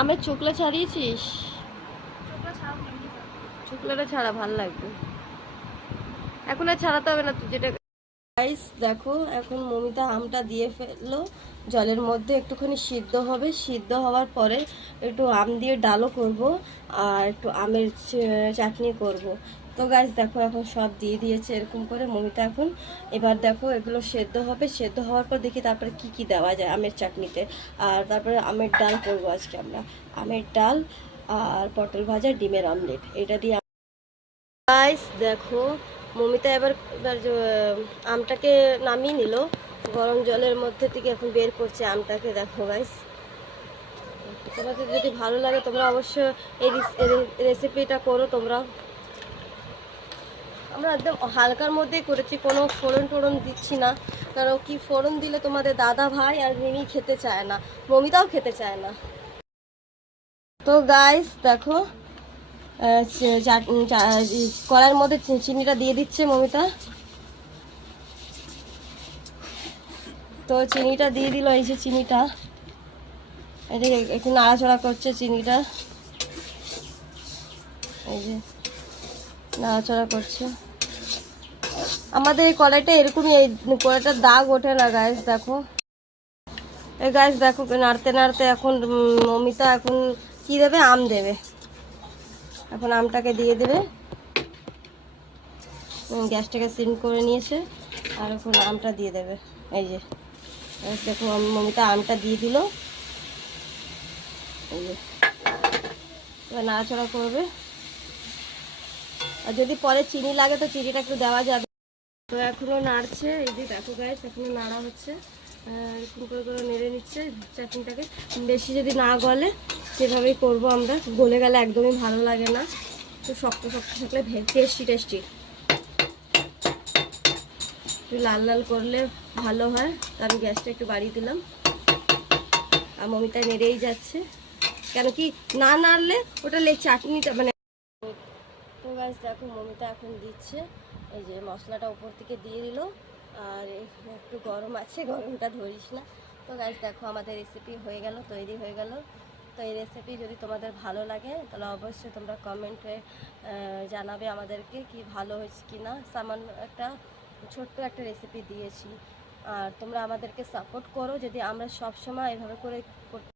আমের চোকলা ছাড়িয়েছিস? চোকলাটা ছাড়া ভাল লাগবে, এখন আর ছাড়াতে হবে না তুই যেটা। গাইস দেখো, এখন মমিতা আমটা দিয়ে ফেললো জলের মধ্যে, একটুখানি সিদ্ধ হবে, সিদ্ধ হওয়ার পরে একটু আম দিয়ে ডালও করব আর একটু আমের চাটনি করব। তো গাইস দেখো, এখন সব দিয়ে দিয়েছে এরকম করে মমিতা। এখন এবার দেখো এগুলো সেদ্ধ হবে, সেদ্ধ হওয়ার পর দেখি তারপরে কি কি দেওয়া যায় আমের চাটনিতে। আর তারপরে আমের ডাল করব আজকে আমরা, আমের ডাল আর পটল ভাজা, ডিমের অমলেট, এটা দিয়ে। গাইস দেখো, মমিতা এবার এবার আমটাকে নামিয়ে নিল গরম জলের মধ্যে থেকে, এখন বের করছে আমটাকে। দেখো গাইস, তোমাদের যদি ভালো লাগে তোমরা অবশ্যই এই রেসিপিটা করো তোমরা। আমরা একদম হালকার মধ্যেই করেছি, কোনো ফোড়ন টোড়ন দিচ্ছি না, কারণ কি ফোড়ন দিলে তোমাদের দাদা ভাই আর মিমি খেতে চায় না, মমিতাও খেতে চায় না। তো গাইস দেখো, কড়াইয়ের মধ্যে চিনিটা দিয়ে দিচ্ছে মমিতা। তো চিনিটা দিয়ে দিল, এই যে চিনিটা, এটা একটু নাড়াচড়া করছে চিনিটা, এই যে নাড়াচড়া করছে। আমাদের এই কড়াইটা এরকমই, এই কড়াইটার দাগ ওঠে না গাইস। দেখো এই গাইস দেখো, নাড়তে নাড়তে এখন মমিতা এখন কি দেবে, আম দেবে। এখন আমটাকে দিয়ে দেবে, গ্যাসটাকে সিম করে নিয়েছে, আর এখন আমটা দিয়ে দেবে। এই যে দেখো মমিতা আমটা দিয়ে দিল, এই যে এবার নাড়াচড়া করবে। আর যদি পরে চিনি লাগে তো চিনিটা একটু দেওয়া যাবে। তো এখনও নাড়ছে, এই যে দেখো গাইস, এখনও নাড়া হচ্ছে, এরকম করে করে নেড়ে নিচ্ছে চাটনিটাকে। বেশি যদি না গলে সেভাবেই করব আমরা, গলে গেলে একদমই ভালো লাগে না, তো শক্ত শক্ত থাকলে টেস্টি টেস্টি, একটু লাল লাল করলে ভালো হয়। তো আমি গ্যাসটা একটু বাড়িয়ে দিলাম, আর মমিতা নেড়েই যাচ্ছে, কেন কি না নাড়লে ওটা চাটনিটা মানে। তো গাইস দেখো, মমিতা এখন দিচ্ছে, এই যে মশলাটা উপর থেকে দিয়ে দিল, আর একটু গরম আছে, গরমটা ধরিস না। তো গাইস দেখো, আমাদের রেসিপি হয়ে গেল, তৈরি হয়ে গেল। তো এই রেসিপি যদি তোমাদের ভালো লাগে তাহলে অবশ্যই তোমরা কমেন্টে জানাবে আমাদেরকে কি ভালো হয়েছে কি না। সামান্য একটা ছোট্ট একটা রেসিপি দিয়েছি, আর তোমরা আমাদেরকে সাপোর্ট করো, যদি আমরা সব সময় এভাবে করে করতে